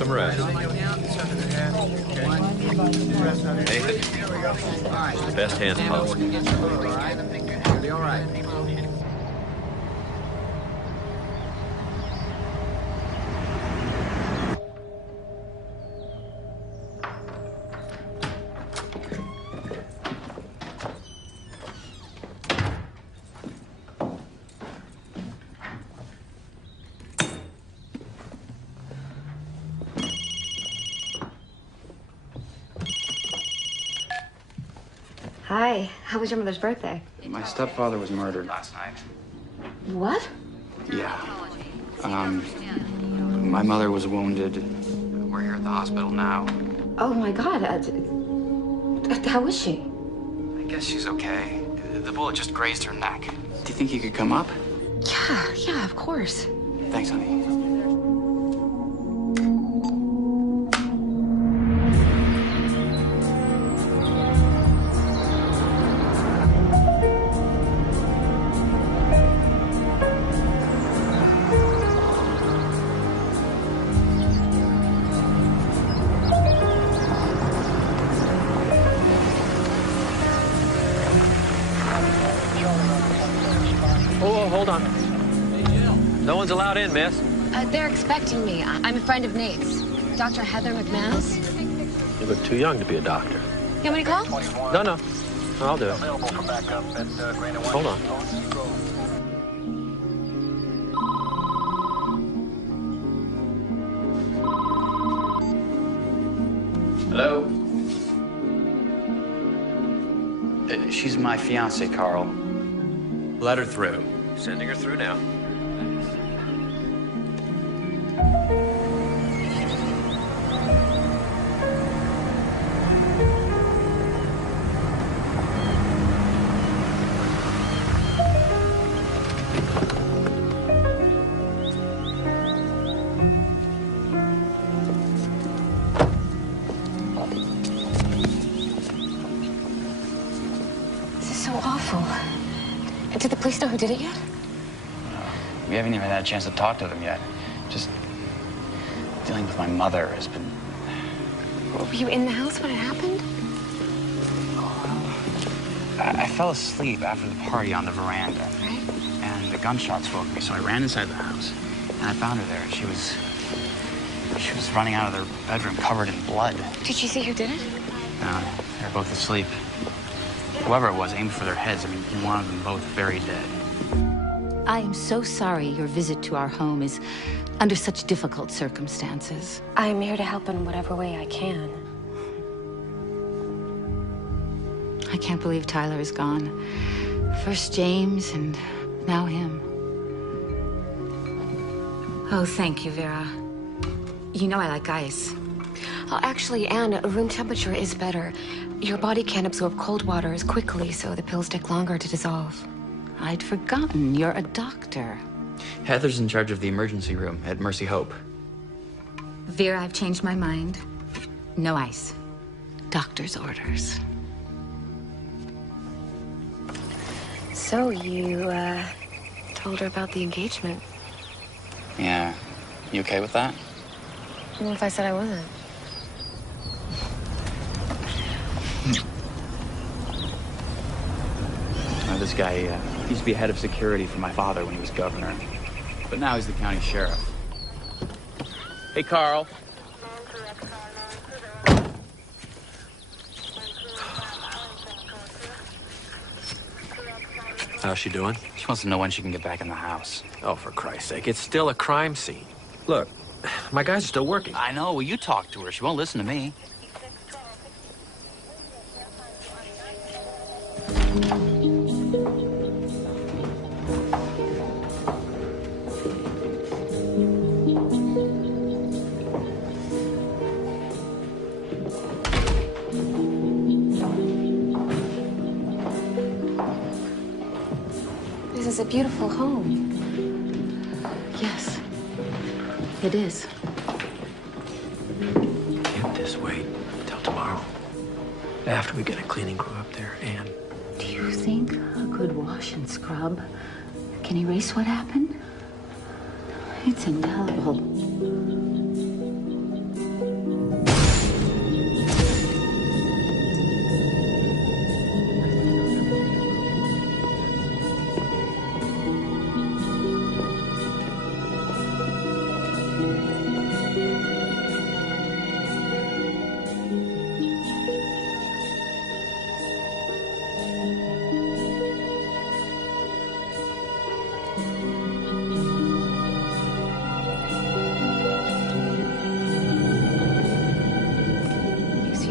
some rest. Nathan, the best hands possible. You'll be all right. Hi, how was your mother's birthday? My stepfather was murdered last night. What? Yeah. My mother was wounded. We're here at the hospital now. Oh my God, how is she? I guess she's okay. The bullet just grazed her neck. Do you think you could come up? Yeah, of course. Thanks, honey. Oh, hold on. No one's allowed in, miss. They're expecting me. I'm a friend of Nate's. Dr. Heather McManus. You look too young to be a doctor. You want me to call? No. I'll do it. Hold on. Hello? She's my fiance, Carl. Let her through. Sending her through now. This is so awful. Did the police know who did it yet? We haven't even had a chance to talk to them yet. Just dealing with my mother has been... Were you in the house when it happened? I fell asleep after the party on the veranda. Right. And the gunshots woke me, so I ran inside the house. And I found her there, and she was running out of their bedroom covered in blood. Did you see who did it? No, they were both asleep. Whoever it was aimed for their heads. I mean, he wanted them both very dead. I am so sorry your visit to our home is under such difficult circumstances. I'm here to help in whatever way I can. I can't believe Tyler is gone. First James and now him. Oh, thank you, Vera. You know I like ice. Oh, actually, Anne, room temperature is better. Your body can't absorb cold water as quickly, so the pills take longer to dissolve. I'd forgotten you're a doctor. Heather's in charge of the emergency room at Mercy Hope. Vera, I've changed my mind. No ice. Doctor's orders. So you, told her about the engagement. Yeah. You okay with that? What if I said I wasn't? This guy used to be head of security for my father when he was governor. But now he's the county sheriff. Hey, Carl. How's she doing? She wants to know when she can get back in the house. Oh, for Christ's sake, it's still a crime scene. Look, my guys are still working. I know. Well, you talk to her. She won't listen to me. This is a beautiful home. Yes, it is. Can't this wait till tomorrow? After we get a cleaning crew up there, and... Do you think a good wash and scrub can erase what happened? It's indelible.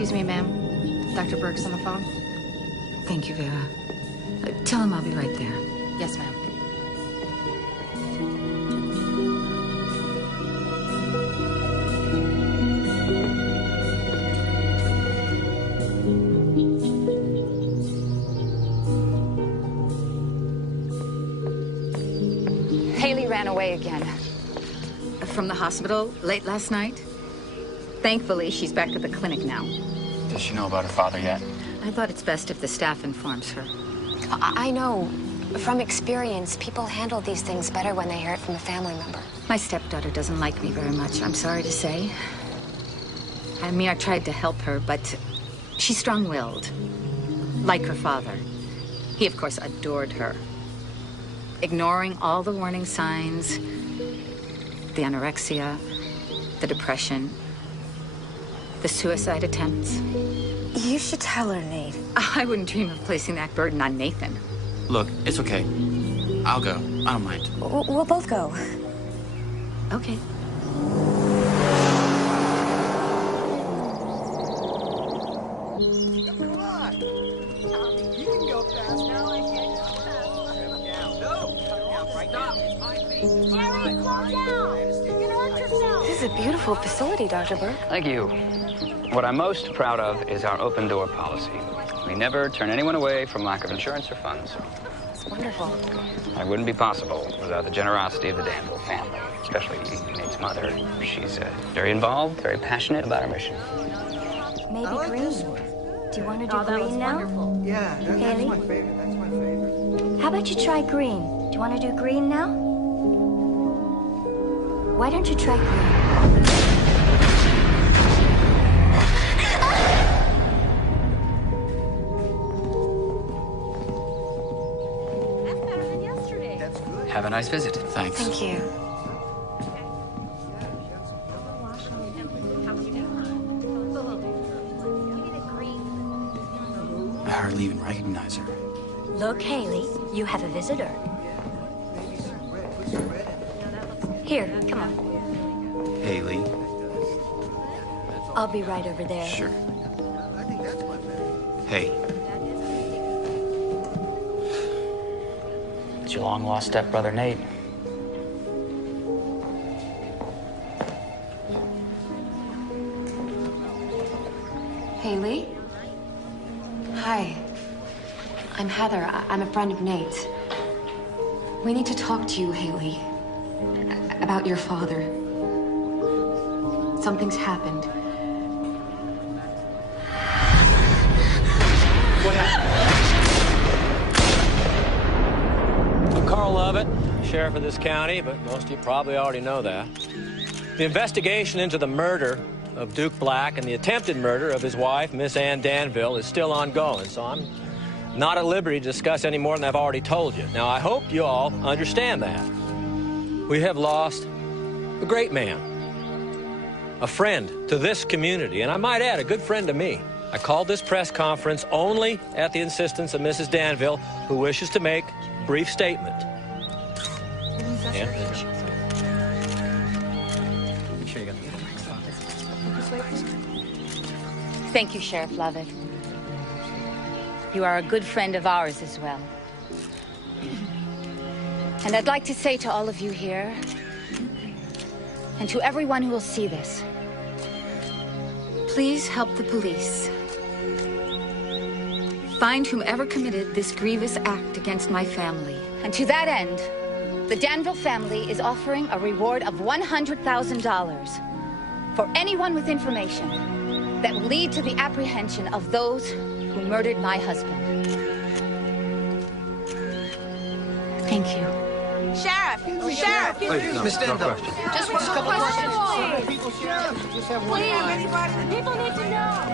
Excuse me, ma'am. Dr. Burke's on the phone. Thank you, Vera. Tell him I'll be right there. Yes, ma'am. Haley ran away again. From the hospital late last night? Thankfully, she's back at the clinic now. Does she know about her father yet? I thought it's best if the staff informs her. I know. From experience, people handle these things better when they hear it from a family member. My stepdaughter doesn't like me very much, I'm sorry to say. I mean, I tried to help her, but she's strong-willed. Like her father. He, of course, adored her. Ignoring all the warning signs, the anorexia, the depression, the suicide attempts. You should tell her, Nate. I wouldn't dream of placing that burden on Nathan. Look, it's okay. I'll go. I don't mind. We'll both go. Okay. Come on! You can go fast now. I can't go fast. No! Right now. It's my feet. Jerry, slow down! You're gonna hurt yourself! This is a beautiful facility, Dr. Burke. Thank you. What I'm most proud of is our open door policy. We never turn anyone away from lack of insurance or funds. It's wonderful. It wouldn't be possible without the generosity of the Danville family, especially Nate's mother. She's very involved, very passionate about our mission. Maybe I like green. this one. Do you want to do green now? Wonderful. Yeah, that's Haley? my favorite. That's my favorite. How about you try green? Do you want to do green now? Why don't you try green? That's better than yesterday. That's good. Have a nice visit. Thanks. Thank you. I hardly even recognize her. Look, Haley, you have a visitor. Maybe some red. Put some red in it. Here, come on. Haley. I'll be right over there. Sure. I think that's my favorite. Hey. It's your long-lost stepbrother, Nate. Haley? Hi. I'm Heather. I'm a friend of Nate's. We need to talk to you, Haley. About your father. Something's happened. I'm Carl Lovett, sheriff of this county, but most of you probably already know that. The investigation into the murder of Duke Black and the attempted murder of his wife, Miss Ann Danville, is still ongoing, so I'm not at liberty to discuss any more than I've already told you. Now, I hope you all understand that. We have lost a great man, a friend to this community, and I might add, a good friend to me. I called this press conference only at the insistence of Mrs. Danville, who wishes to make a brief statement. Thank you, Sheriff Lovett. You are a good friend of ours as well. And I'd like to say to all of you here, and to everyone who will see this, Please help the police. Find whomever committed this grievous act against my family. and to that end, the Danville family is offering a reward of $100,000 for anyone with information that will lead to the apprehension of those who murdered my husband. Thank you. Sheriff! Sheriff! Miss Danville. Just one couple questions. People, Sheriff. Just have one Please, line. people need to know.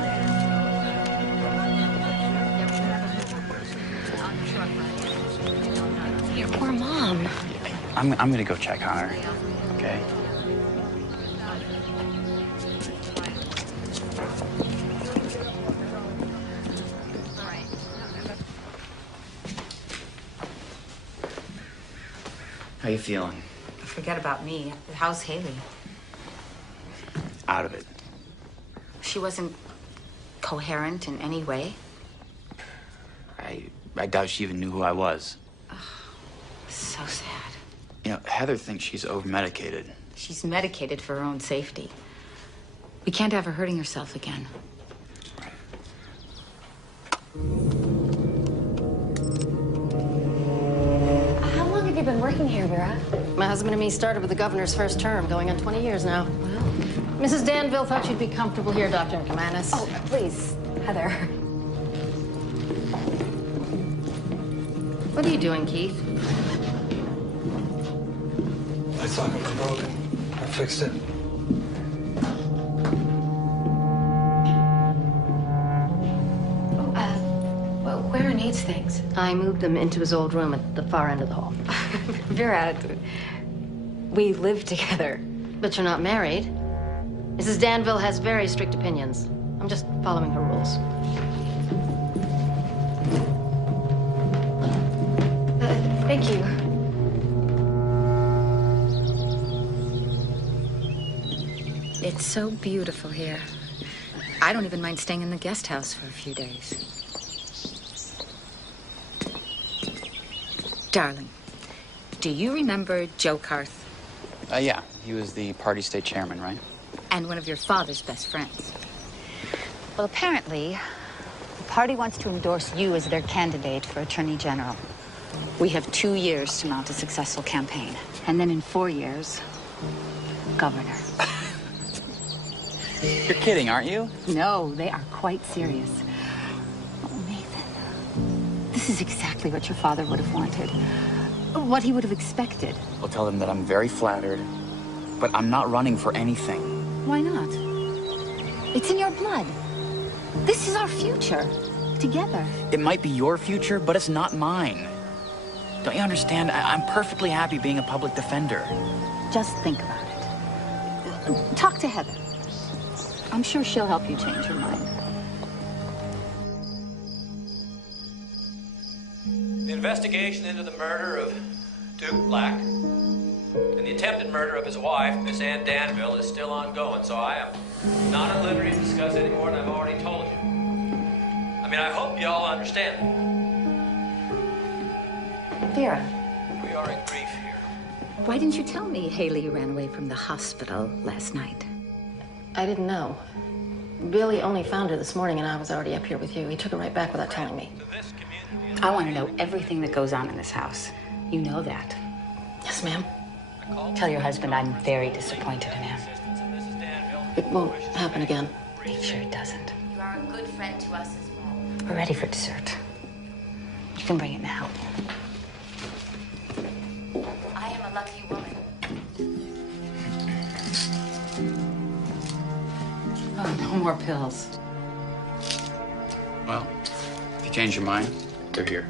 Your poor mom. I'm gonna go check on her. Okay? How you feeling? Forget about me. How's Haley? Out of it. She wasn't coherent in any way? I doubt she even knew who I was. So sad. You know, Heather thinks she's over-medicated. She's medicated for her own safety. We can't have her hurting herself again. How long have you been working here, Vera? My husband and me started with the governor's first term, going on 20 years now. Well, Mrs. Danville thought you'd be comfortable here, Dr. McManus. Oh, please, Heather. What are you doing, Keith? My socket was broken. I fixed it. Well, where are Nate's things? I moved them into his old room at the far end of the hall. Vera, we live together. But you're not married. Mrs. Danville has very strict opinions. I'm just following her rules. Thank you. it's so beautiful here. I don't even mind staying in the guest house for a few days. Darling, do you remember Joe Carth? Yeah, he was the party state chairman, right? And one of your father's best friends. Well, apparently, the party wants to endorse you as their candidate for Attorney General. We have 2 years to mount a successful campaign. And then in 4 years, governor. You're kidding, aren't you? No, they are quite serious. Oh, Nathan, this is exactly what your father would have wanted. What he would have expected. I'll tell them that I'm very flattered, but I'm not running for anything. Why not? It's in your blood. This is our future. Together. It might be your future, but it's not mine. Don't you understand? I'm perfectly happy being a public defender. Just think about it. Talk to Heather. I'm sure she'll help you change your mind. The investigation into the murder of Duke Black and the attempted murder of his wife, Miss Ann Danville, is still ongoing, so I am not at liberty to discuss any more than I've already told you. I mean, I hope you all understand that. Vera. We are in grief here. Why didn't you tell me Haley ran away from the hospital last night? I didn't know. Billy only found her this morning and I was already up here with you. He took her right back without telling me. I want to know everything that goes on in this house. You know that. Yes, ma'am. Tell your husband I'm very disappointed in him. It won't happen again. Make sure it doesn't. You are a good friend to us as well. We're ready for dessert. You can bring it now. I am a lucky woman. Oh, no more pills. Well, if you change your mind, they're here.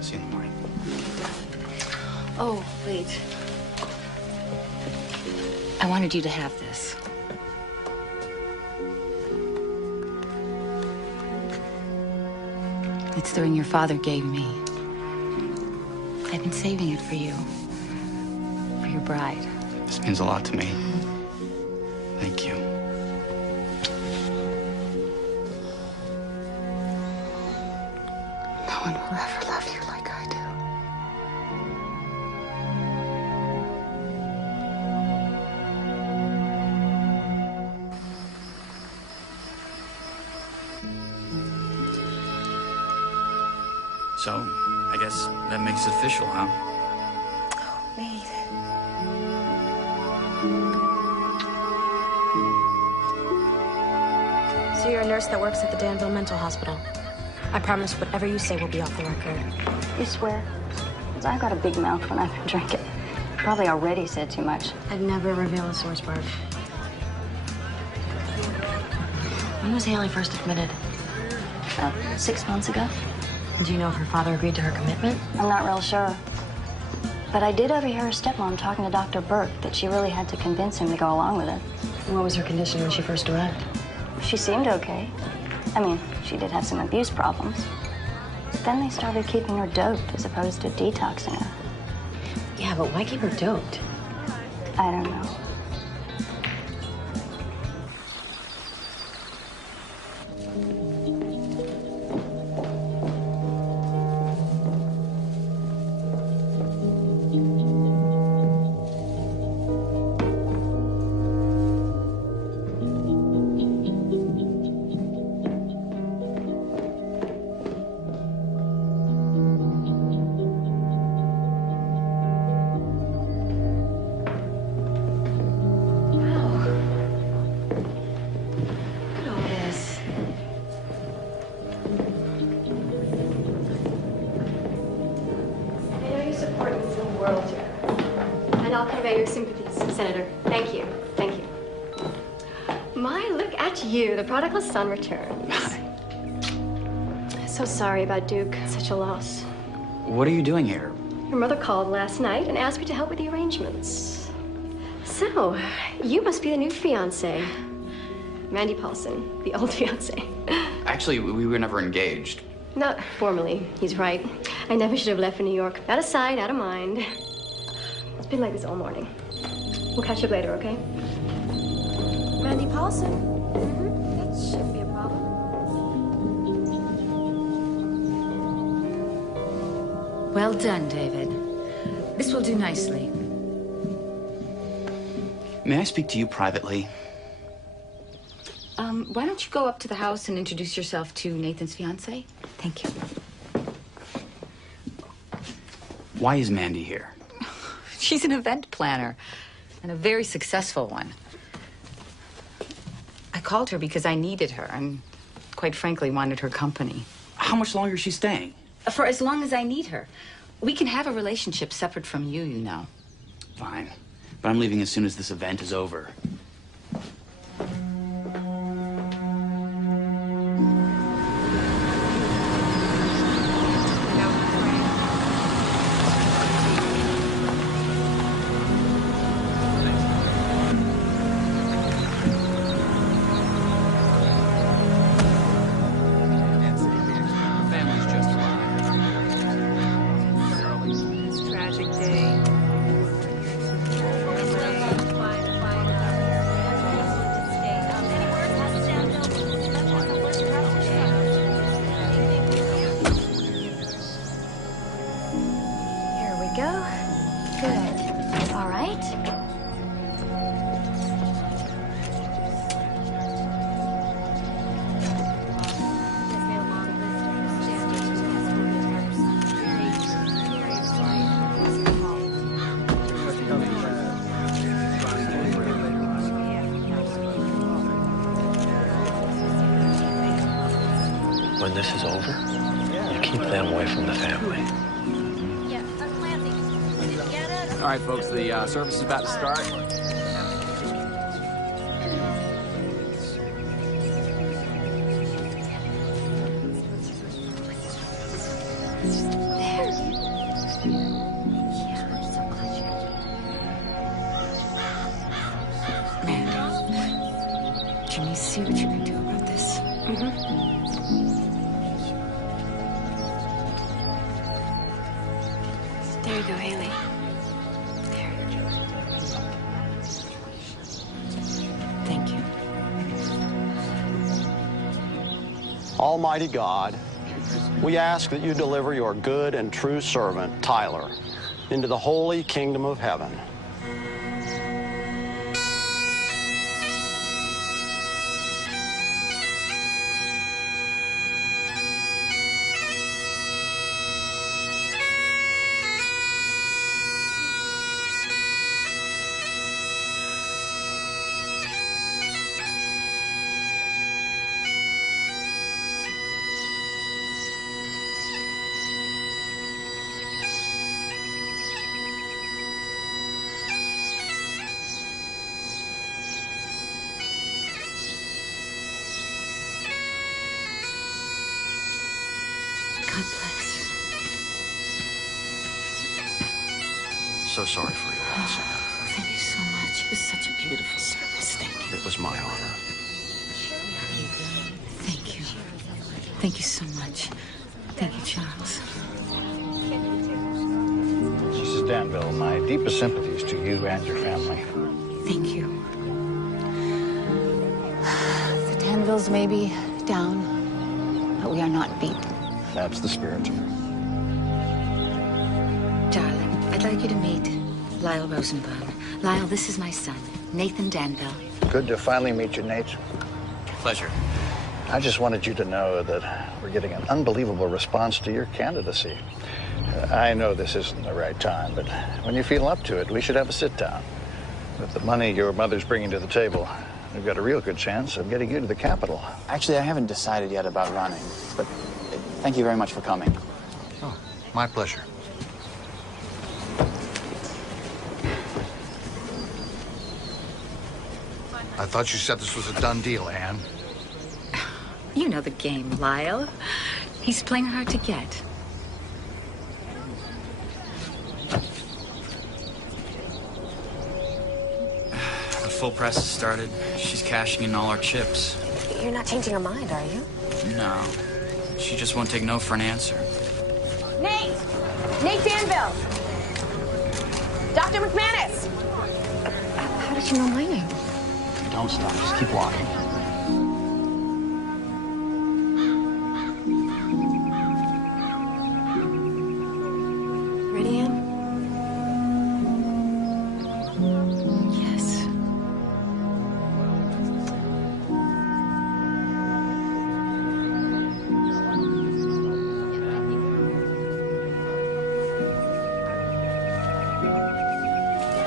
See you in the morning. Oh, wait. I wanted you to have this. It's the ring your father gave me. I've been saving it for you. For your bride. This means a lot to me. Thank you. No one will ever love you like I do. So, I guess that makes it official, huh? Nate. So you're a nurse that works at the Danville Mental Hospital. I promise whatever you say will be off the record. You swear? 'Cause I got a big mouth when I've been drinking. Probably already said too much. I'd never reveal a source, Barb. When was Haley first admitted? 6 months ago. Do you know if her father agreed to her commitment? I'm not real sure. But I did overhear her stepmom talking to Dr. Burke that she really had to convince him to go along with it. What was her condition when she first arrived? She seemed okay. I mean, she did have some abuse problems. But then they started keeping her doped as opposed to detoxing her. Yeah, but why keep her doped? I don't know. world to her. And I'll convey your sympathies, Senator. Thank you. Thank you. My, look at you. The prodigal son returns. So sorry about Duke. Such a loss. What are you doing here? Your mother called last night and asked me to help with the arrangements. So, you must be the new fiancé. Mandy Paulson, the old fiancé. Actually, we were never engaged. Not formally. He's right. I never should have left for New York. Out of sight, out of mind. It's been like this all morning. We'll catch up later, okay? Mandy Paulson. That shouldn't be a problem. Well done, David. This will do nicely. May I speak to you privately? Why don't you go up to the house and introduce yourself to Nathan's fiancée? Thank you. Why is Mandy here? She's an event planner, and a very successful one. I called her because I needed her, and quite frankly, wanted her company. How much longer is she staying? For as long as I need her. We can have a relationship separate from you, you know. Fine. But I'm leaving as soon as this event is over. When this is over, you keep them away from the family. All right, folks, the service is about to start. Can you see what you can do about this? There you go, Haley. Thank you. Almighty God, we ask that you deliver your good and true servant, Tyler, into the holy kingdom of heaven. God bless. So sorry for your loss. Thank you so much. It was such a beautiful service. Thank you. It was my honor. Thank you. Thank you so much. Thank you, Charles. Mrs. Danville, my deepest sympathies to you and your family. Thank you. The Danvilles may be down, but we are not beaten. That's the spirit. Darling, I'd like you to meet Lyle Rosenbaum. Lyle, this is my son, Nathan Danville. Good to finally meet you, Nate. Pleasure. I just wanted you to know that we're getting an unbelievable response to your candidacy. I know this isn't the right time, but when you feel up to it, we should have a sit-down. With the money your mother's bringing to the table, we've got a real good chance of getting you to the Capitol. Actually, I haven't decided yet about running, but thank you very much for coming. Oh, my pleasure. I thought you said this was a done deal, Anne. You know the game, Lyle. He's playing hard to get. The full press has started. She's cashing in all our chips. You're not changing her mind, are you? No. She just won't take no for an answer. Nate! Nate Danville! Dr. McManus! How did you know my name? Don't stop. Just keep walking. Ready, Anne? Yes.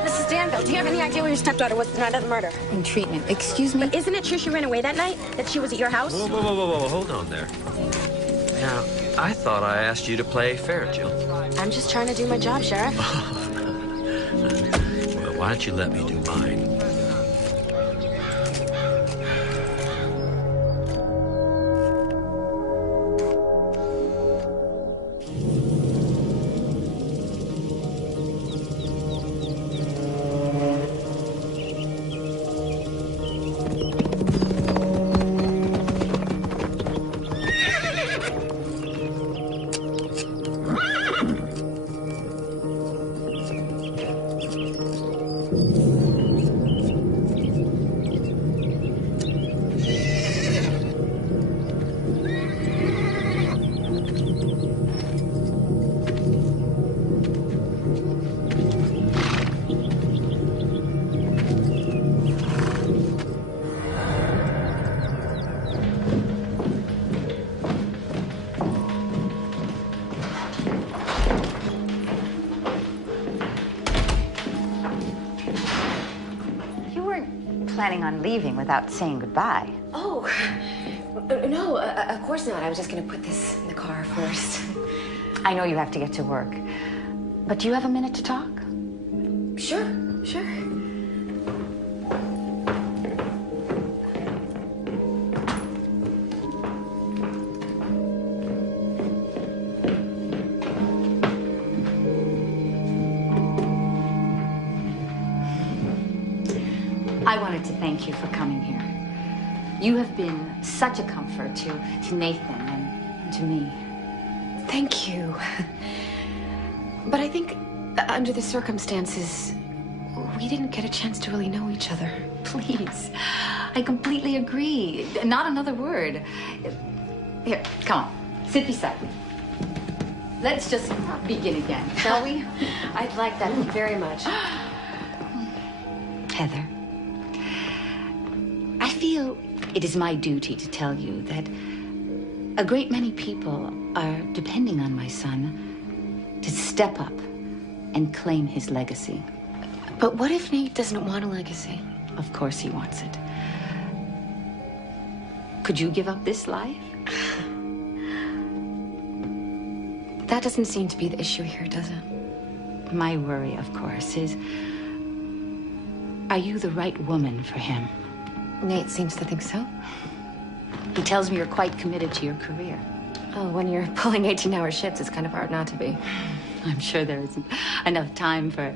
Mrs. Danville, do you have any idea where your stepdaughter was the night of the murder? In treatment. Excuse me? But isn't it true she ran away that night? That she was at your house? Whoa, whoa, whoa, whoa, whoa, hold on there. Now, I thought I asked you to play fair, Jill. I'm just trying to do my job, Sheriff. Well, why don't you let me do mine? Planning on leaving without saying goodbye. Oh, no, of course not. I was just going to put this in the car first. I know you have to get to work, but do you have a minute to talk? Sure, sure. I wanted to thank you for coming here. You have been such a comfort to Nathan and to me. Thank you. But I think under the circumstances, we didn't get a chance to really know each other. Please, I completely agree. Not another word. Here, come on, sit beside me. Let's just begin again, shall we? I'd like that very much. Heather, I feel it is my duty to tell you that a great many people are depending on my son to step up and claim his legacy. But what if Nate doesn't want a legacy? Of course he wants it. Could you give up this life? That doesn't seem to be the issue here, does it? My worry, of course, is, are you the right woman for him? Nate seems to think so. He tells me you're quite committed to your career. Oh, when you're pulling 18-hour shifts, it's kind of hard not to be. I'm sure there isn't enough time for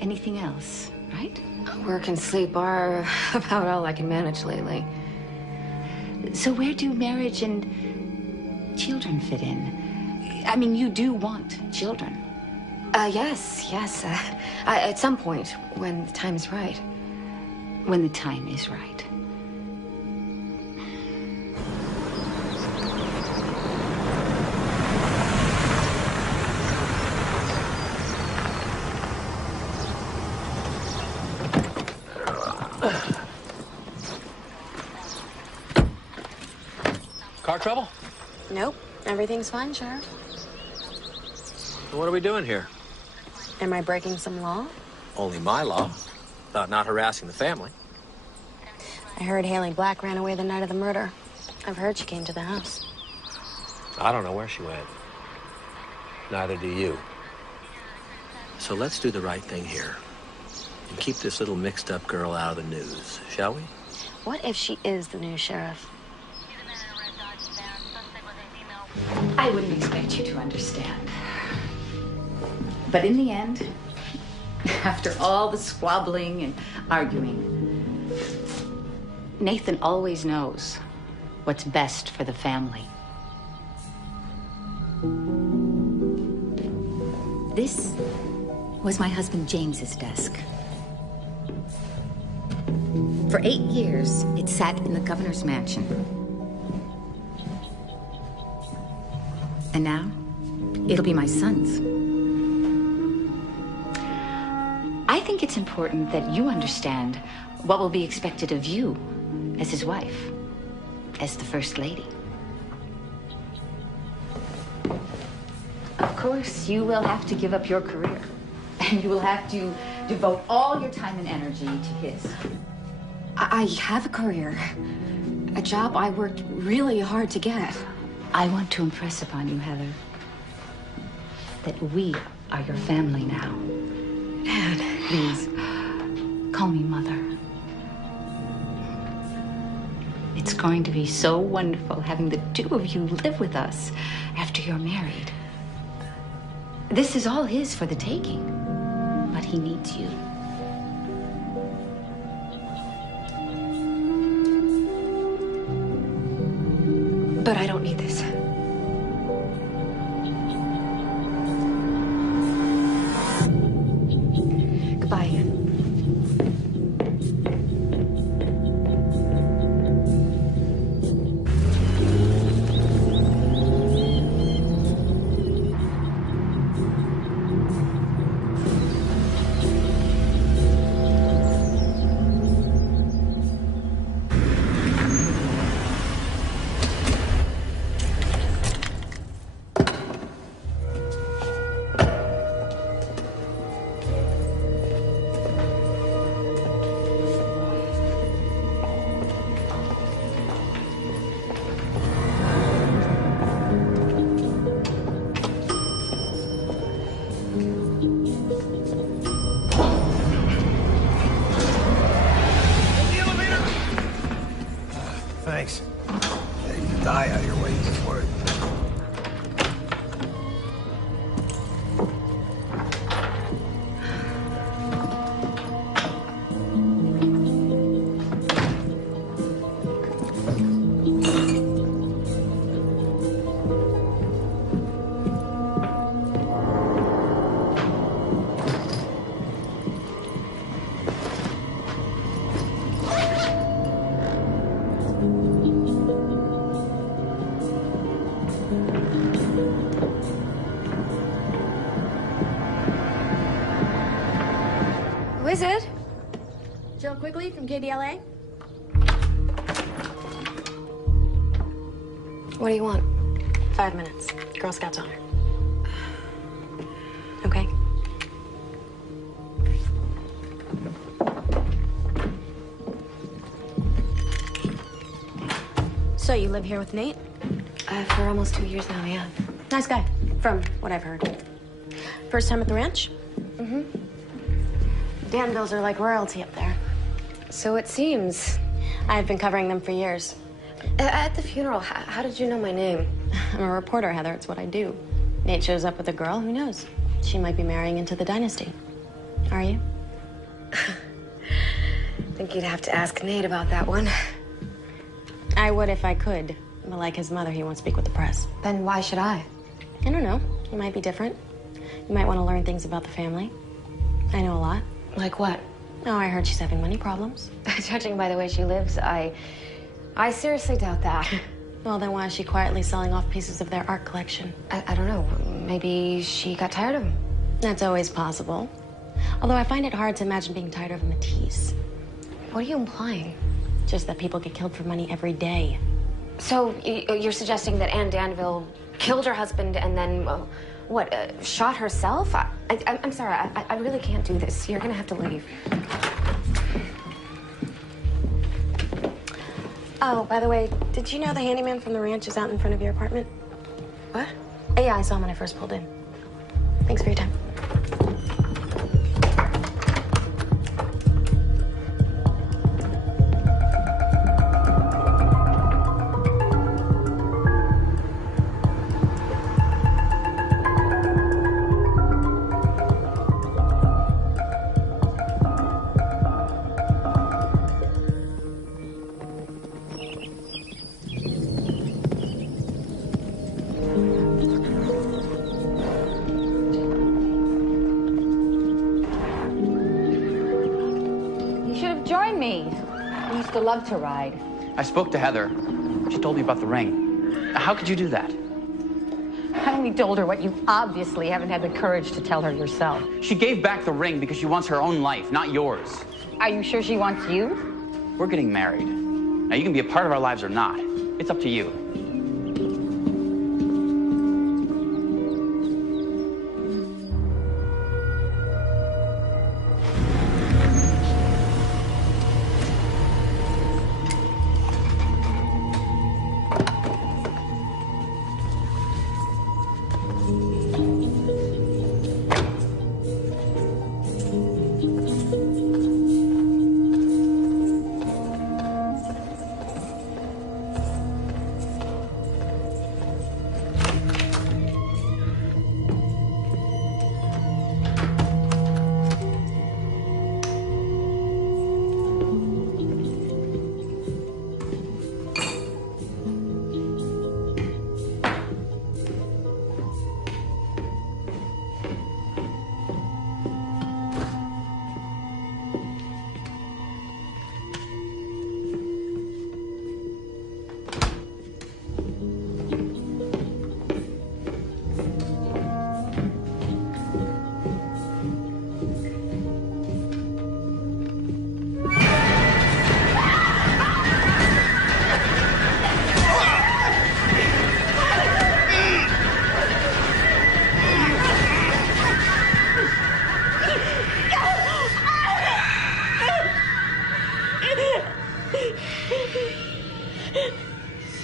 anything else, right? Work and sleep are about all I can manage lately. So where do marriage and children fit in? I mean, you do want children. Yes. At some point, when the time is right. When the time is right. Car trouble? Nope. Everything's fine, Sheriff. What are we doing here? Am I breaking some law? Only my law. About not harassing the family. I heard Haley Black ran away the night of the murder. I've heard she came to the house. I don't know where she went. Neither do you. So let's do the right thing here. And keep this little mixed-up girl out of the news, shall we? What if she is the new sheriff? I wouldn't expect you to understand. But in the end, after all the squabbling and arguing, Nathan always knows what's best for the family. This was my husband James's desk. For 8 years, it sat in the governor's mansion. And now, it'll be my son's. I think it's important that you understand what will be expected of you as his wife, as the First Lady. Of course, you will have to give up your career, and you will have to devote all your time and energy to his. I have a career. A job I worked really hard to get. I want to impress upon you, Heather, that we are your family now. Dad. Please, call me Mother. It's going to be so wonderful having the two of you live with us after you're married. This is all his for the taking, but he needs you. But I don't need this. Goodbye. Thanks. Yeah, you can die out of your way for it. Who is it? Jill Quigley from KDLA. What do you want? 5 minutes. Girl Scouts honor. Okay. So you live here with Nate? For almost 2 years now, yeah. Nice guy, from what I've heard. First time at the ranch? Mm-hmm. Danvilles are like royalty up there. So it seems. I've been covering them for years. At the funeral, how did you know my name? I'm a reporter, Heather. It's what I do. Nate shows up with a girl, who knows? She might be marrying into the dynasty. Are you? I think you'd have to ask Nate about that one. I would if I could. But like his mother, he won't speak with the press. Then why should I? I don't know. You might be different. You might want to learn things about the family. I know a lot. Like what? Oh, I heard she's having money problems. Judging by the way she lives, I seriously doubt that. Well, then why is she quietly selling off pieces of their art collection? I don't know. Maybe she got tired of him. That's always possible. Although I find it hard to imagine being tired of Matisse. What are you implying? Just that people get killed for money every day. So you're suggesting that Anne Danville killed her husband and then, shot herself? I'm sorry, I really can't do this. You're gonna have to leave. Oh, by the way, did you know the handyman from the ranch is out in front of your apartment? What? Yeah, I saw him when I first pulled in. Thanks for your time. me. We used to love to ride. I spoke to Heather. She told me about the ring. How could you do that? I only told her what you obviously haven't had the courage to tell her yourself. She gave back the ring because she wants her own life, not yours. Are you sure she wants you? We're getting married. Now, you can be a part of our lives or not. It's up to you.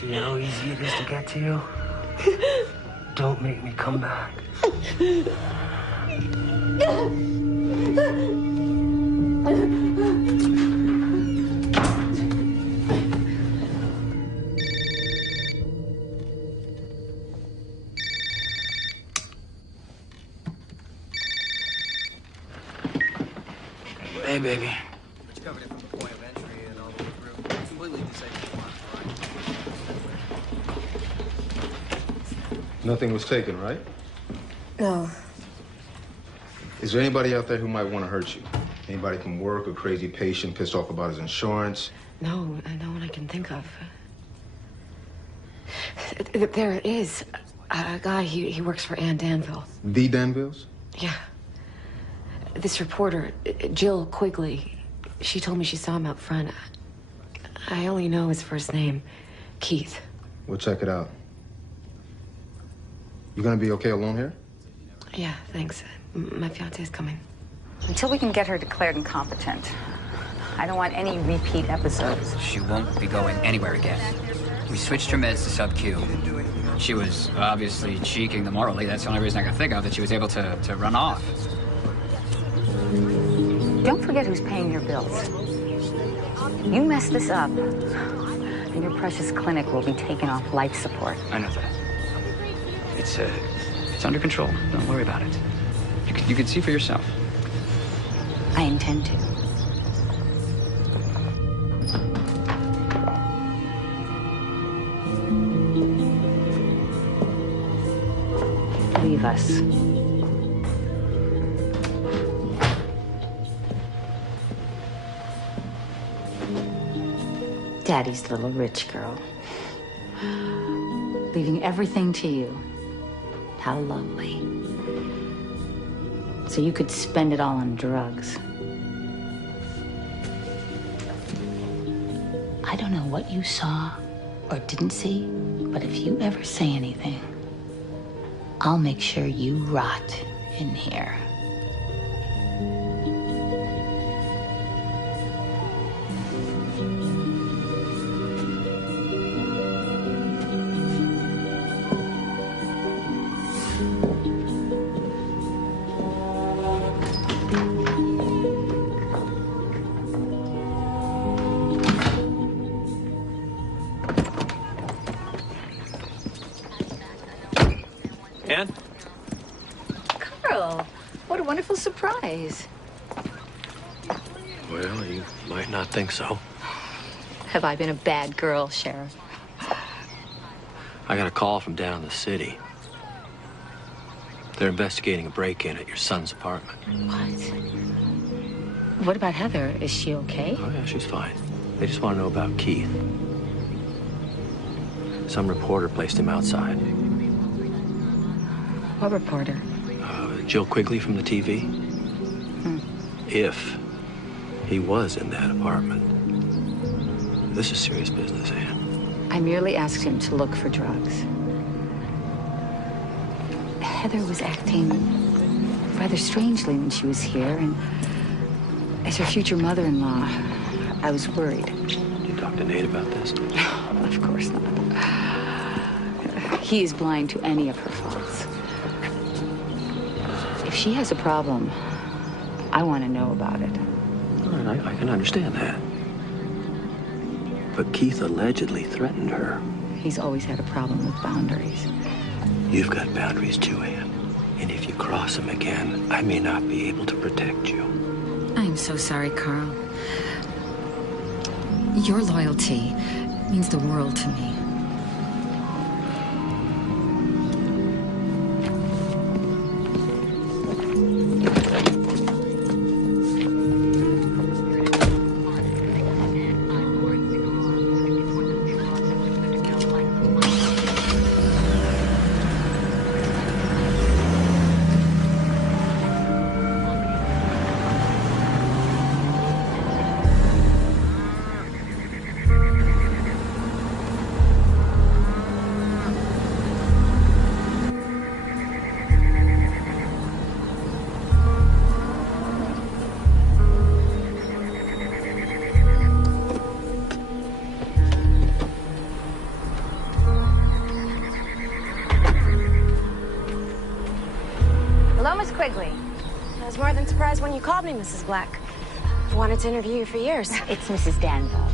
See how easy it is to get to you? Don't make me come back. Hey, baby. But you covered it from the point of entry and all the way through. Completely disabled. Nothing was taken, right? No. Is there anybody out there who might want to hurt you? Anybody from work, a crazy patient pissed off about his insurance? No, no one I can think of. There is a guy, he works for Ann Danville. The Danvilles? Yeah. This reporter, Jill Quigley, she told me she saw him out front. I only know his first name, Keith. We'll check it out. You gonna be okay alone here? Yeah, thanks. My fiance's coming. Until we can get her declared incompetent, I don't want any repeat episodes. She won't be going anywhere again. We switched her meds to sub-Q. She was obviously cheeking them orally. That's the only reason I could think of, that she was able to run off. Don't forget who's paying your bills. You mess this up, and your precious clinic will be taken off life support. I know that. It's under control. Don't worry about it. You can see for yourself. I intend to. Leave us. Daddy's little rich girl. Leaving everything to you. How lovely. So you could spend it all on drugs. I don't know what you saw or didn't see, but if you ever say anything, I'll make sure you rot in here. Ann? Carl, what a wonderful surprise. Well, you might not think so. Have I been a bad girl, Sheriff? I got a call from down in the city. They're investigating a break-in at your son's apartment. What? What about Heather? Is she okay? Oh, yeah, she's fine. They just want to know about Keith. Some reporter placed him outside. What reporter? Jill Quigley from the TV. If he was in that apartment. This is serious business, Anne. I merely asked him to look for drugs. Heather was acting rather strangely when she was here, and as her future mother-in-law, I was worried. Did you talk to Nate about this? Of course not. He is blind to any of her faults. If she has a problem, I want to know about it. All right, I can understand that. But Keith allegedly threatened her. He's always had a problem with boundaries. You've got boundaries too, Anne. And if you cross them again, I may not be able to protect you. I'm so sorry, Carl. Your loyalty means the world to me. When you called me, Mrs. Black. I wanted to interview you for years. It's Mrs. Danville.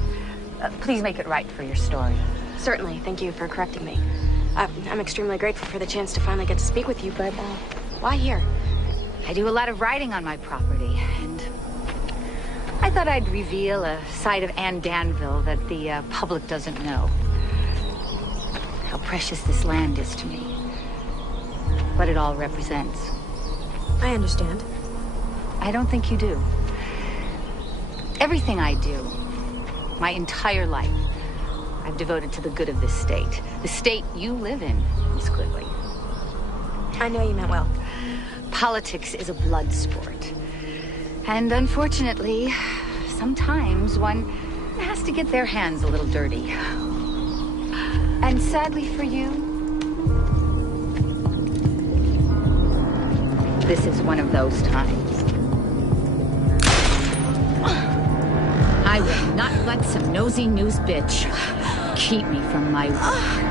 Please make it right for your story. Certainly. Thank you for correcting me. I'm extremely grateful for the chance to finally get to speak with you, but why here? I do a lot of writing on my property, and I thought I'd reveal a side of Anne Danville that the public doesn't know. How precious this land is to me. What it all represents. I understand. I don't think you do. Everything I do, my entire life, I've devoted to the good of this state. The state you live in, Miss Quigley. I know you meant well. Politics is a blood sport. And unfortunately, sometimes one has to get their hands a little dirty. And sadly for you, this is one of those times. I will not let some nosy news bitch keep me from my work.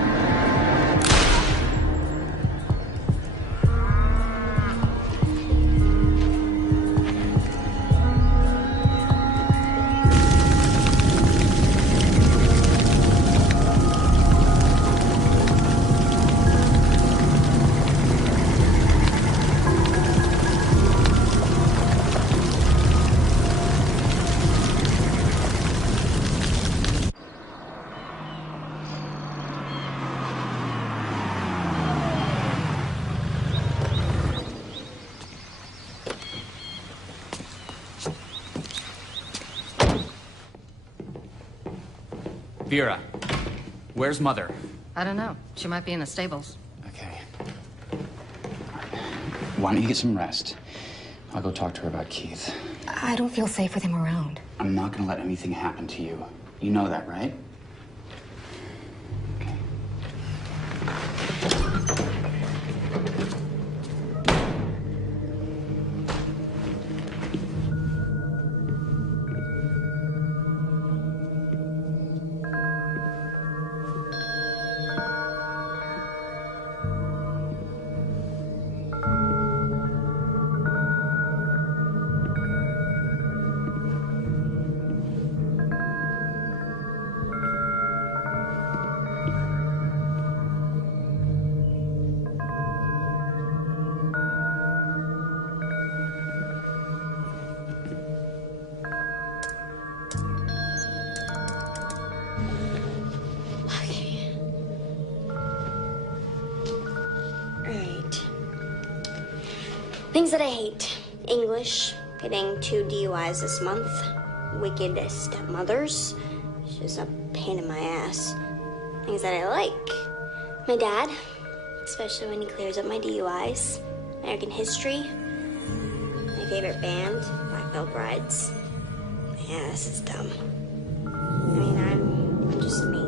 Vera, where's Mother? I don't know. She might be in the stables. Okay. Why don't you get some rest? I'll go talk to her about Keith. I don't feel safe with him around. I'm not gonna let anything happen to you. You know that, right? Things that I hate. English, Getting 2 DUIs this month. Wicked stepmothers. She's a pain in my ass. Things that I like. My dad, especially when he clears up my DUIs. American history. My favorite band, Black Veil Brides. Yeah, this is dumb. I mean, I'm just me.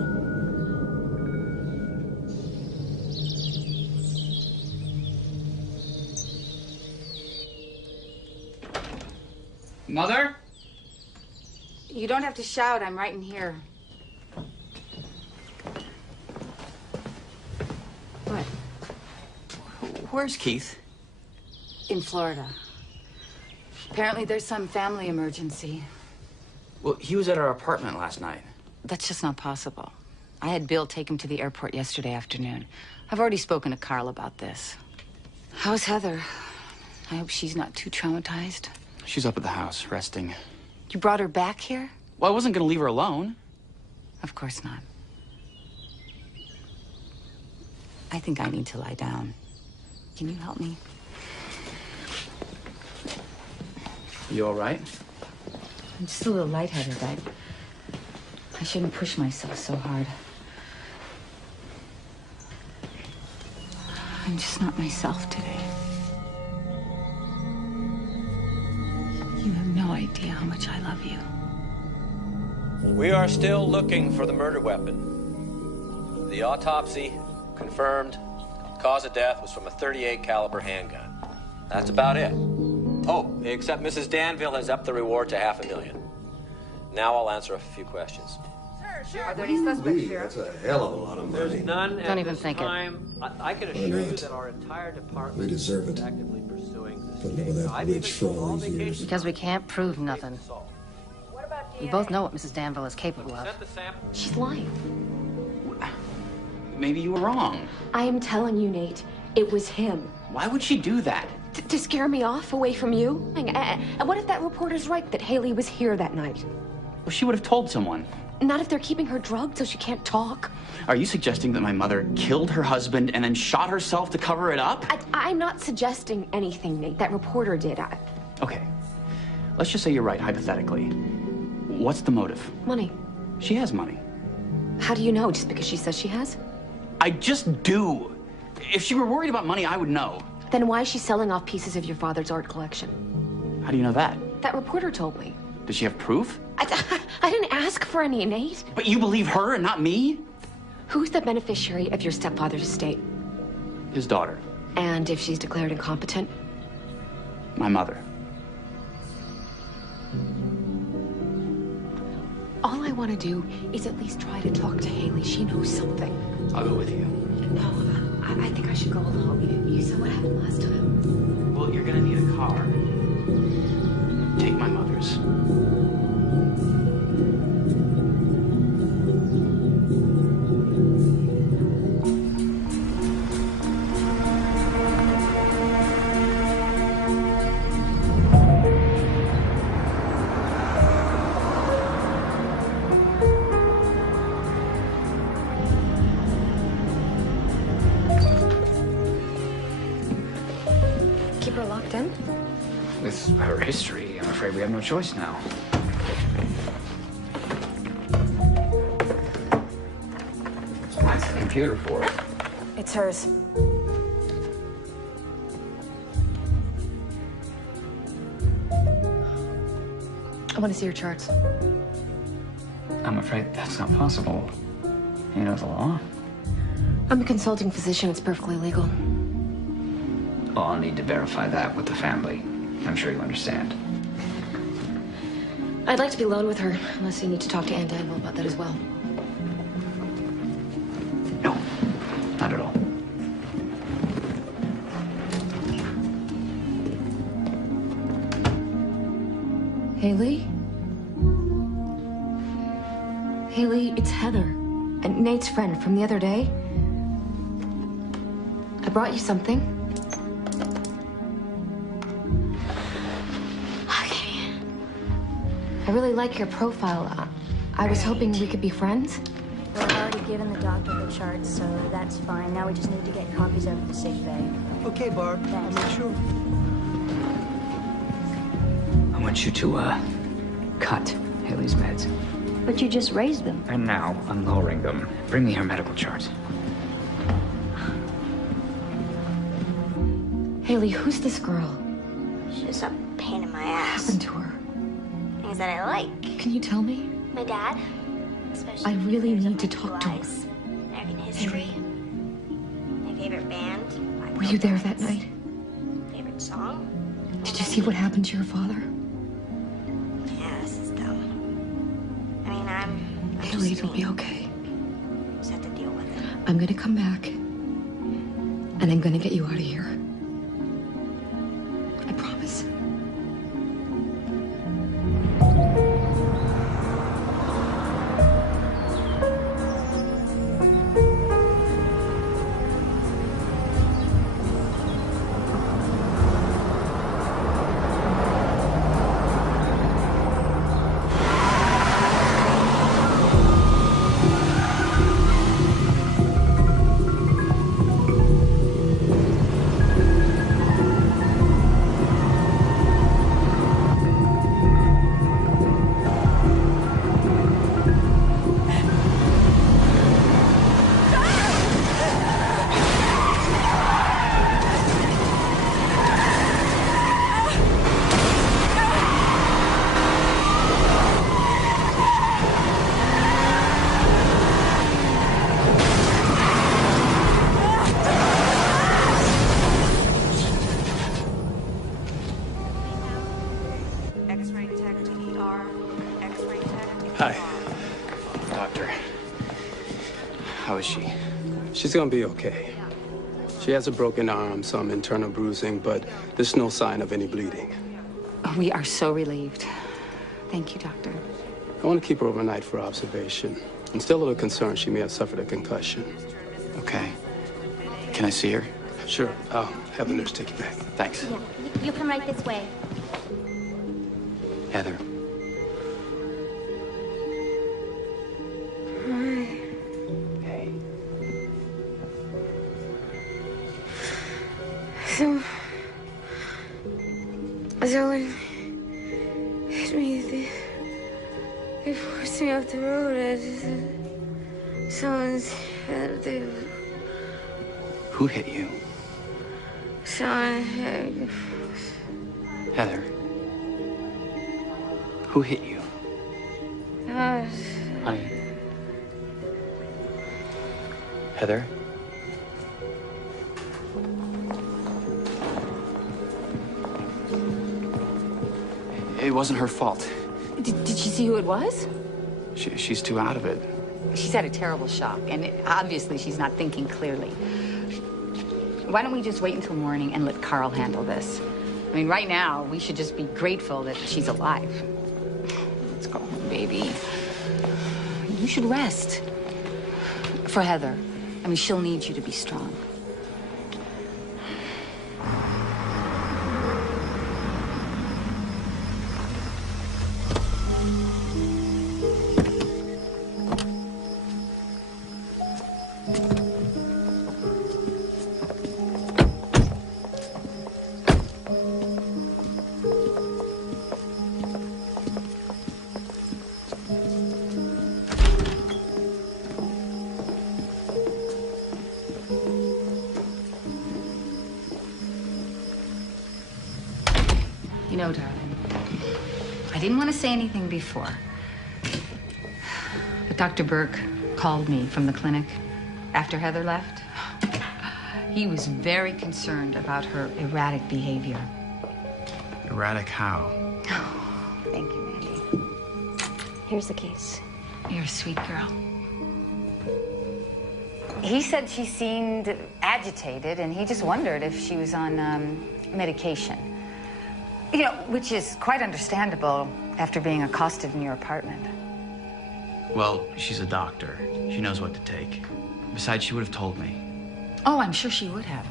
Mother? You don't have to shout. I'm right in here. What? Where's Keith? In Florida. Apparently there's some family emergency. Well, he was at our apartment last night. That's just not possible. I had Bill take him to the airport yesterday afternoon. I've already spoken to Carl about this. How's Heather? I hope she's not too traumatized. She's up at the house, resting. You brought her back here? Well, I wasn't gonna leave her alone. Of course not. I think I need to lie down. Can you help me? You all right? I'm just a little lightheaded. I shouldn't push myself so hard. I'm just not myself today. You have no idea how much I love you. We are still looking for the murder weapon. The autopsy confirmed cause of death was from a .38 caliber handgun. That's about it. Oh, except Mrs. Danville has upped the reward to $500,000. Now I'll answer a few questions. Are there any suspects here? That's a hell of a lot of money. There's none Don't at even this think it. time. I can assure you that our entire department We deserve is it. actively pursuing this Putting up case. with that I've bitch even for told all these years. Because we can't prove nothing. We both know what Mrs. Danville is capable of. Sent the sample. She's lying. Maybe you were wrong. I am telling you, Nate, it was him. Why would she do that? To scare me off away from you? And what if that reporter's right that Haley was here that night? Well, she would have told someone. Not if they're keeping her drugged so she can't talk. Are you suggesting that my mother killed her husband and then shot herself to cover it up? I'm not suggesting anything, Nate. That reporter did. Okay. Let's just say you're right, hypothetically. What's the motive? Money. She has money. How do you know? Just because she says she has? I just do. If she were worried about money, I would know. Then why is she selling off pieces of your father's art collection? How do you know that? That reporter told me. Does she have proof? I didn't ask for any, Nate. But you believe her and not me? Who's the beneficiary of your stepfather's estate? His daughter. And if she's declared incompetent? My mother. All I want to do is at least try to talk to Haley. She knows something. I'll go with you. No, I think I should go alone. You saw what happened last time. Well, you're gonna need a car. Take my mother's. Keep her locked in? With her history, I'm afraid we have no choice now. What's the computer for? It's hers. I want to see your charts. I'm afraid that's not possible. You know the law? I'm a consulting physician. It's perfectly legal. Well, I'll need to verify that with the family. I'm sure you understand. I'd like to be alone with her, unless you need to talk to Ann Danville about that as well. No, not at all. Haley? Haley, it's Heather. And Nate's friend from the other day. I brought you something. Okay. I really like your profile. I was hoping we could be friends. Well, I've already given the doctor the charts, so that's fine. Now we just need to get copies of the sick bay. Okay, Barb. I'll make sure. want you to, cut Haley's meds. But you just raised them. And now I'm lowering them. Bring me her medical chart. Haley, who's this girl? She's a pain in my What ass. happened to her? Things that I like. Can you tell me? My dad, especially. I really pictures of need to my talk blue to her. eyes, American history. My favorite band. My Were you there that girlfriends. night? Favorite song. Did you see what happened to your father? Yeah, this is dumb. I mean, I'm Haley, just it'll be me. okay. Just have to deal with it. I'm gonna come back, and I'm gonna get you out of here. I promise. Hi. Doctor, how is she? She's gonna be okay. She has a broken arm, some internal bruising, but there's no sign of any bleeding. We are so relieved. Thank you, Doctor. I want to keep her overnight for observation. I'm still a little concerned she may have suffered a concussion. Okay. Can I see her? Sure. I'll have the nurse take you back. Thanks. Yeah, you come right this way. Heather. Hey. Someone hit me. They forced me off the road. Someone's they. Who hit you? Someone hit me. Heather. Who hit you? Honey. Heather? It wasn't her fault. Did you see who it was? She's too out of it. She's had a terrible shock, and obviously she's not thinking clearly. Why don't we just wait until morning and let Carl handle this? I mean, right now, we should just be grateful that she's alive. Let's go home, baby. You should rest. For Heather. I mean, she'll need you to be strong. You know, darling, I didn't want to say anything before, but Dr. Burke called me from the clinic after Heather left. He was very concerned about her erratic behavior. Erratic how? Thank you, Mandy. Here's the case. You're a sweet girl. He said she seemed agitated, and he just wondered if she was on medication. You know, which is quite understandable after being accosted in your apartment. Well, she's a doctor. She knows what to take. Besides, she would have told me. Oh, I'm sure she would have.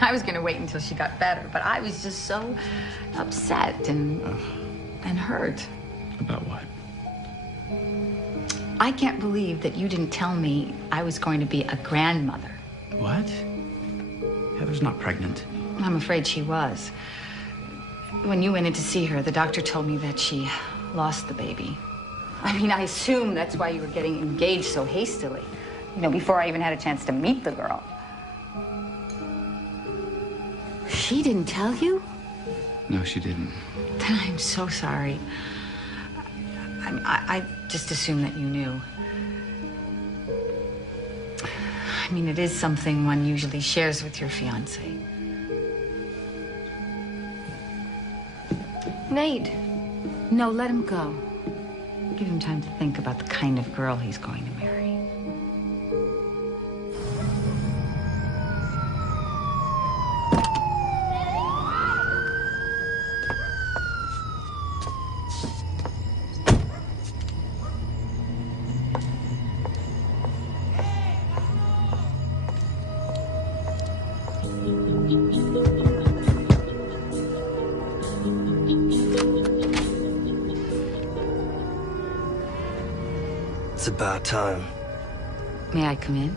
I was going to wait until she got better, but I was just so upset and hurt. About what? I can't believe that you didn't tell me I was going to be a grandmother. What? Heather's not pregnant. I'm afraid she was. When you went in to see her, the doctor told me that she lost the baby. I mean, I assume that's why you were getting engaged so hastily. You know, before I even had a chance to meet the girl. She didn't tell you? No, she didn't. Then I'm so sorry. I just assumed that you knew. I mean, it is something one usually shares with your fiancé. Nate. No, let him go. Give him time to think about the kind of girl he's going to marry. It's about time. May I come in?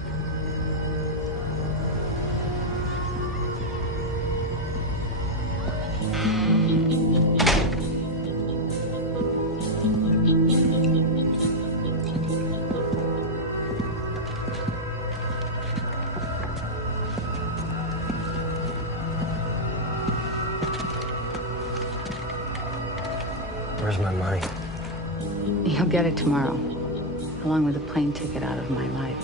Where's my money? You'll get it tomorrow, along with a plane ticket out of my life.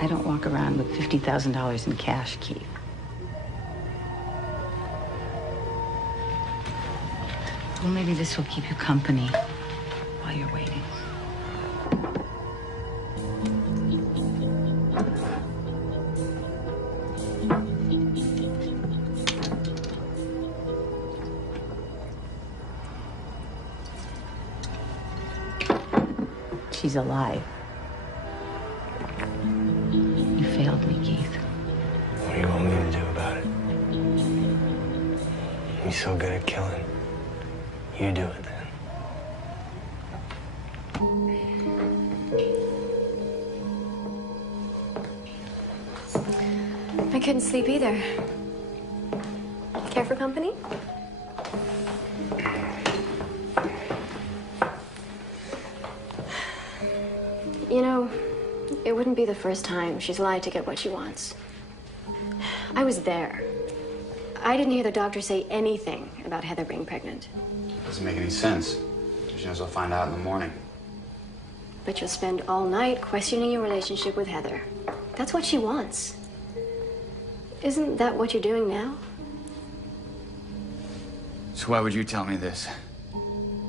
I don't walk around with $50,000 in cash, Keith. Well, maybe this will keep you company while you're waiting. She's alive. You failed me, Keith. What do you want me to do about it? You're so good at killing. You do it then. I couldn't sleep either. Care for company? You know, it wouldn't be the first time she's lied to get what she wants. I was there. I didn't hear the doctor say anything about Heather being pregnant. Doesn't make any sense. She knows I'll find out in the morning. But you'll spend all night questioning your relationship with Heather. That's what she wants. Isn't that what you're doing now? So why would you tell me this?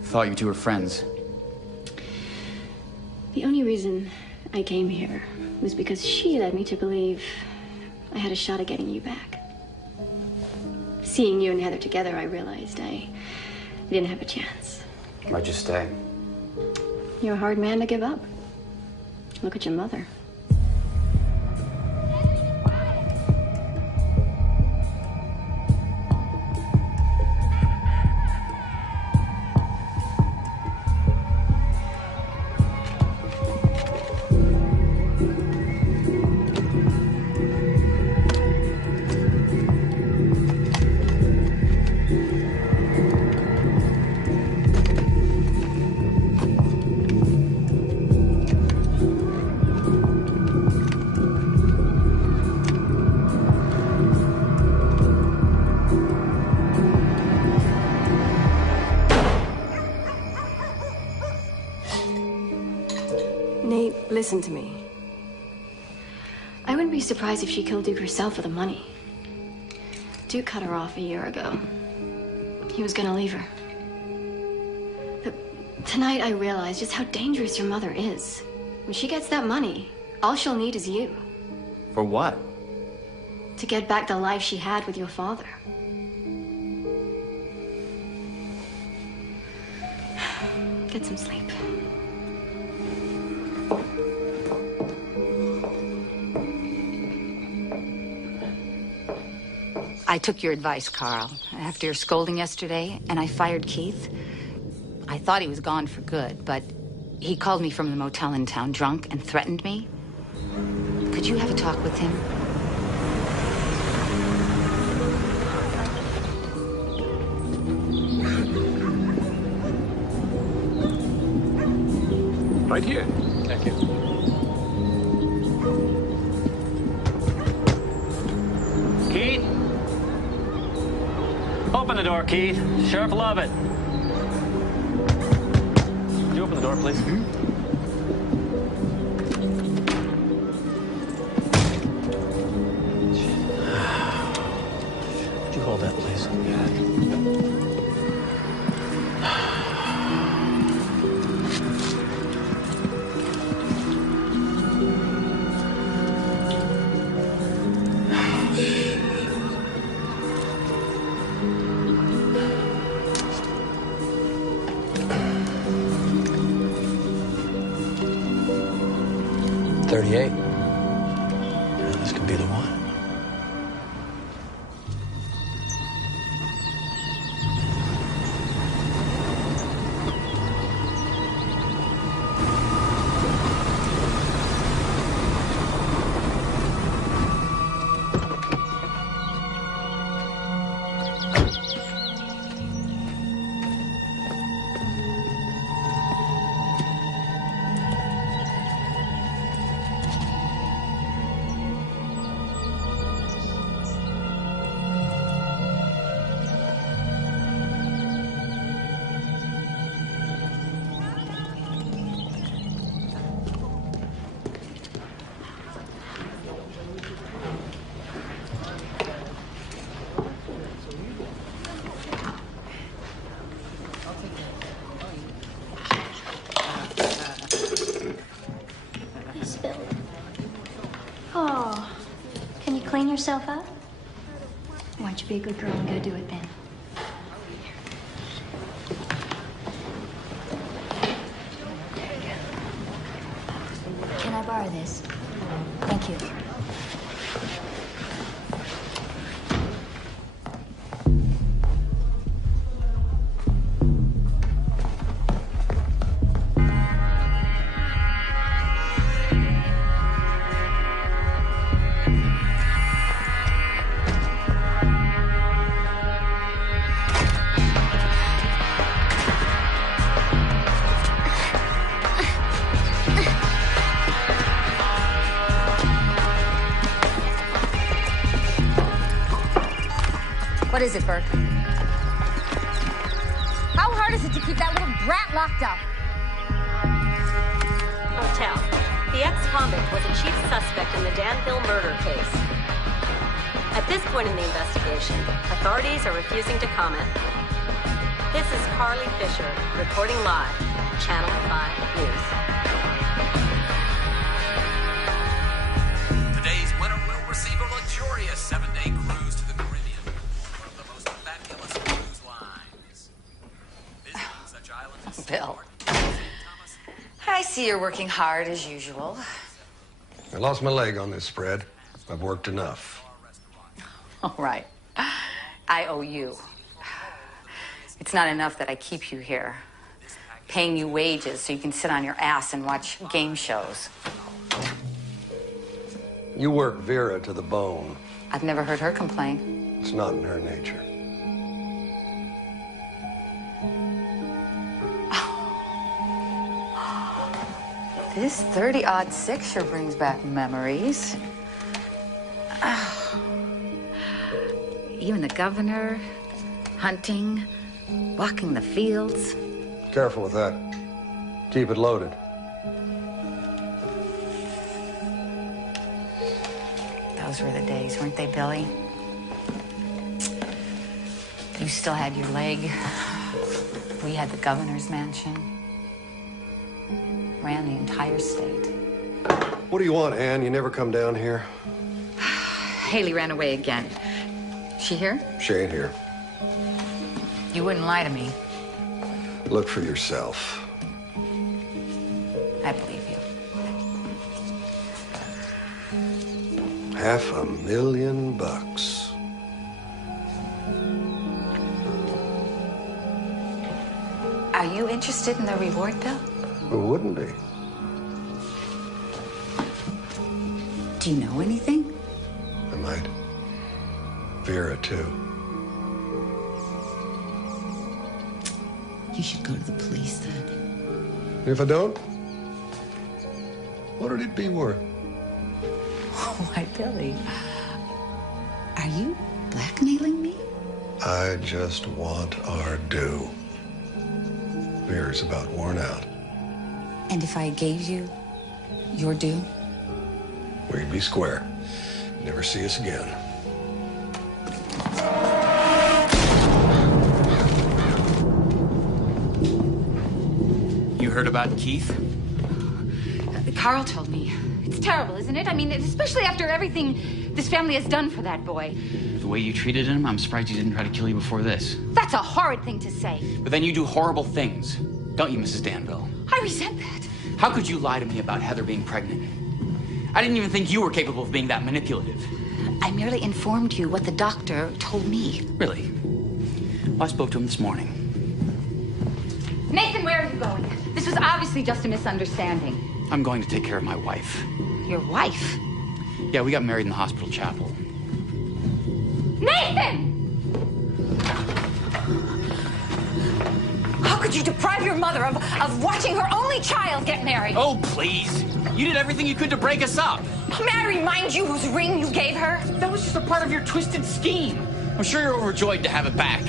Thought you two were friends. The only reason I came here was because she led me to believe I had a shot at getting you back. Seeing you and Heather together, I realized I didn't have a chance. Why'd you stay? You're a hard man to give up. Look at your mother. Nate, listen to me. I wouldn't be surprised if she killed Duke herself for the money. Duke cut her off a year ago. He was gonna leave her. But tonight I realized just how dangerous your mother is. When she gets that money, all she'll need is you. For what? To get back the life she had with your father. Get some sleep. I took your advice, Carl, after your scolding yesterday, and I fired Keith. I thought he was gone for good, but he called me from the motel in town drunk and threatened me. Could you have a talk with him? Right here. Thank you. Keith? Open the door, Keith. Sheriff Lovett. Could you open the door, please? Would you hold that, please? Yeah, this could be the one. Oh, can you clean yourself up? Why don't you be a good girl and go do it then? Can I borrow this? Thank you. What is it, Burke? How hard is it to keep that little brat locked up? Motel. The ex-convict was a chief suspect in the Danville murder case. At this point in the investigation, authorities are refusing to comment. This is Carly Fisher, reporting live, Channel 5 News. Today's winner will receive a luxurious 7-day cruise to the Caribbean, one of the most fabulous cruise lines. Visiting such islands as Bill, I see you're working hard as usual. I lost my leg on this spread. I've worked enough. All right. I owe you. It's not enough that I keep you here, paying you wages so you can sit on your ass and watch game shows. You work Vera to the bone. I've never heard her complain. It's not in her nature. This 30-06 sure brings back memories. You and the governor, hunting, walking the fields. Careful with that. Keep it loaded. Those were the days, weren't they, Billy? You still had your leg. We had the governor's mansion. Ran the entire state. What do you want, Ann? You never come down here? Haley ran away again. She here? She ain't here. You wouldn't lie to me. Look for yourself. I believe you. $500,000. Are you interested in the reward, Bill? Who wouldn't be? Do you know anything? I might. Vera, too. You should go to the police then. If I don't, What would it be worth? Why, Billy, are you blackmailing me? I just want our due. Vera's about worn out. And if I gave you your due? We'd be square. Never see us again. You heard about Keith? Carl told me. It's terrible, isn't it? I mean, especially after everything this family has done for that boy. The way you treated him, I'm surprised he didn't try to kill you before this. That's a horrid thing to say. But then you do horrible things, don't you, Mrs. Danville? I resent that. How could you lie to me about Heather being pregnant? I didn't even think you were capable of being that manipulative. I merely informed you what the doctor told me. Really? Well, I spoke to him this morning. Nathan, where are you going? This was obviously just a misunderstanding. I'm going to take care of my wife. Your wife? Yeah, we got married in the hospital chapel. Nathan! How could you deprive your mother of watching her only child get married? Oh, please. You did everything you could to break us up. May I remind you whose ring you gave her? That was just a part of your twisted scheme. I'm sure you're overjoyed to have it back.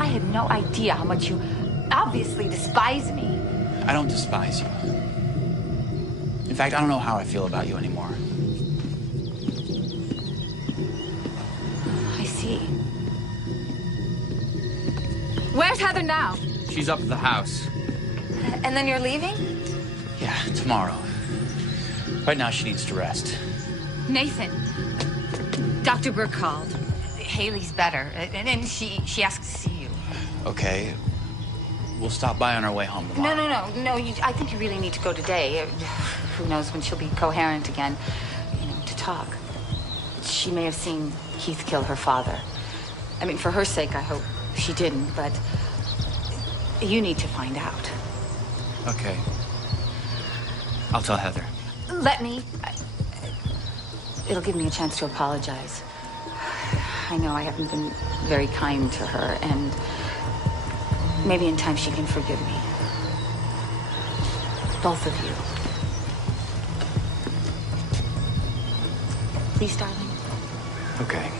I had no idea how much you obviously despise me. I don't despise you. In fact, I don't know how I feel about you anymore. I see. Where's Heather now? She's up at the house. And then you're leaving? Yeah, tomorrow. Right now, she needs to rest. Nathan, Dr. Burke called. Haley's better, and she asked to see you. Okay. We'll stop by on our way home tomorrow. No. I think you really need to go today. Who knows when she'll be coherent again, to talk. She may have seen Keith kill her father. I mean, for her sake, I hope she didn't, but you need to find out. Okay. I'll tell Heather. Let me. It'll give me a chance to apologize. I know I haven't been very kind to her, and maybe in time she can forgive me. Both of you. Please, darling. Okay.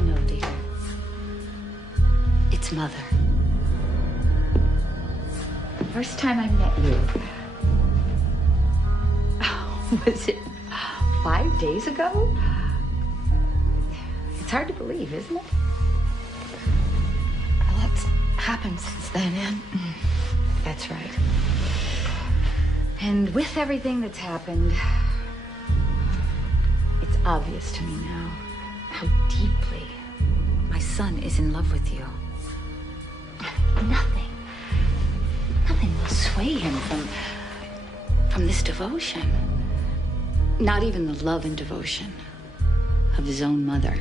No, dear. It's Mother. The first time I met you, was it 5 days ago? It's hard to believe, isn't it? A lot's happened since then, Anne. That's right. And with everything that's happened, it's obvious to me now how deeply my son is in love with you. Nothing will sway him from this devotion. Not even the love and devotion of his own mother.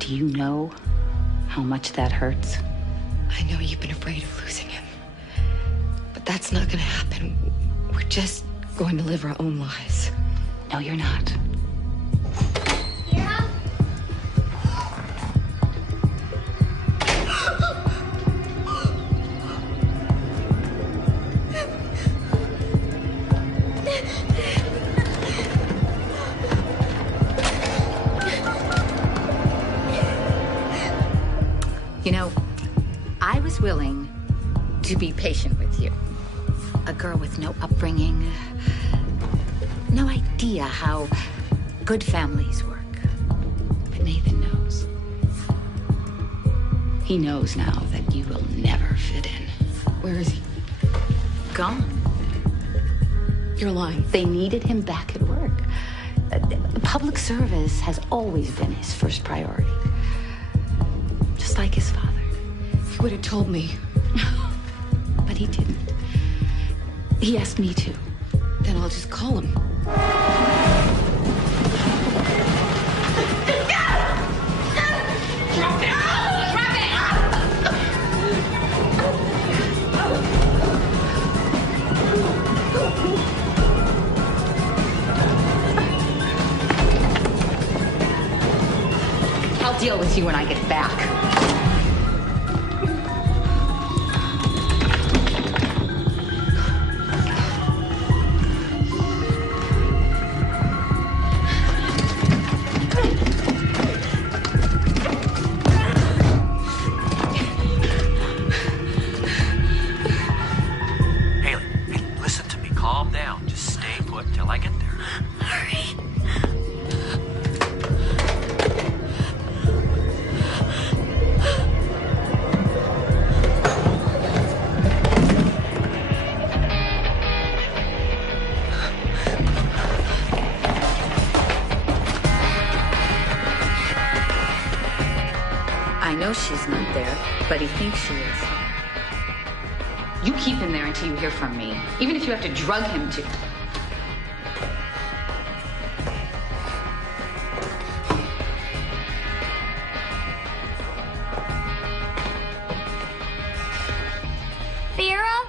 Do you know how much that hurts? I know you've been afraid of losing him. But that's not gonna happen. We're just going to live our own lives. No, you're not. You know, I was willing to be patient with you. A girl with no upbringing, no idea how good families work. But Nathan knows. He knows now that you will never fit in. Where is he? Gone. You're lying. They needed him back at work. Public service has always been his first priority. Just like his father. He would have told me. But he didn't. He asked me to. can, I'll just call him. I'll deal with you when I get back. Haley, listen to me. Calm down. Just stay put till I get there. I know she's not there, but he thinks she is. You keep him there until you hear from me, even if you have to drug him to. Vera?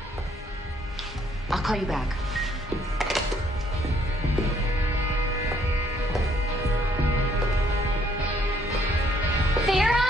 I'll call you back. Vera?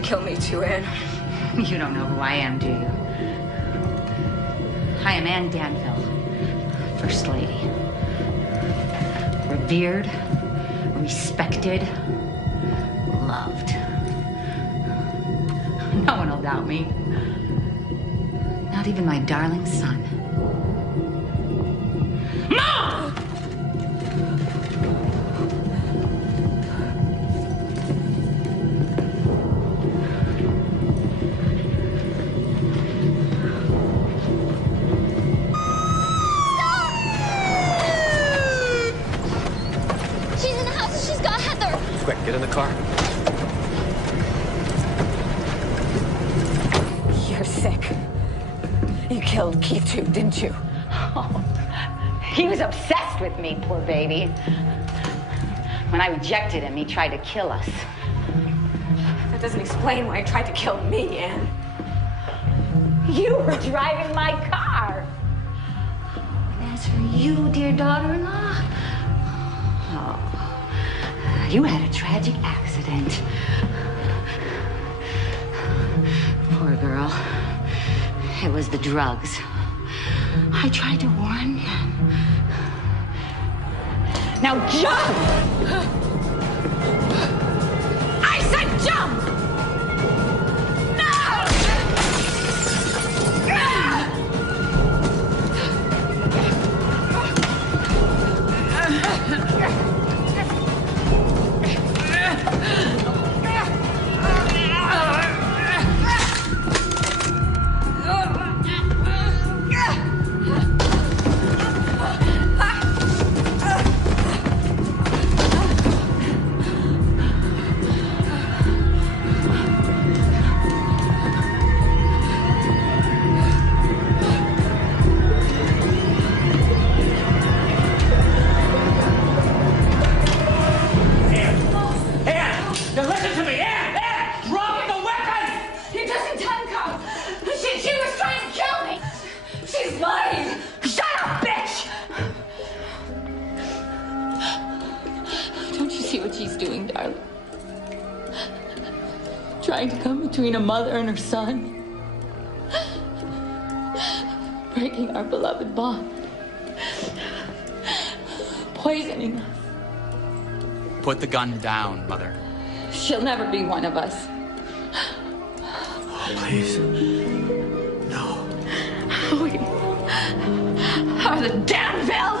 kill me too, Anne. You don't know who I am, do you? I am Anne Danville, First Lady. Revered, respected, loved. No one will doubt me. Not even my darling son. Mom! She's in the house and she's got Heather. Quick, get in the car. You're sick. You killed Keith too, didn't you? Oh, he was obsessed with me, poor baby. When I rejected him, he tried to kill us. That doesn't explain why he tried to kill me, Anne. You were driving my car. And as for you, dear daughter-in-law, oh, you had a tragic accident. Poor girl. It was the drugs. I tried to warn you. Now jump! I said jump! Trying to come between a mother and her son. Breaking our beloved bond. Poisoning us. Put the gun down, Mother. She'll never be one of us. Oh, please. No. We are the Danvilles!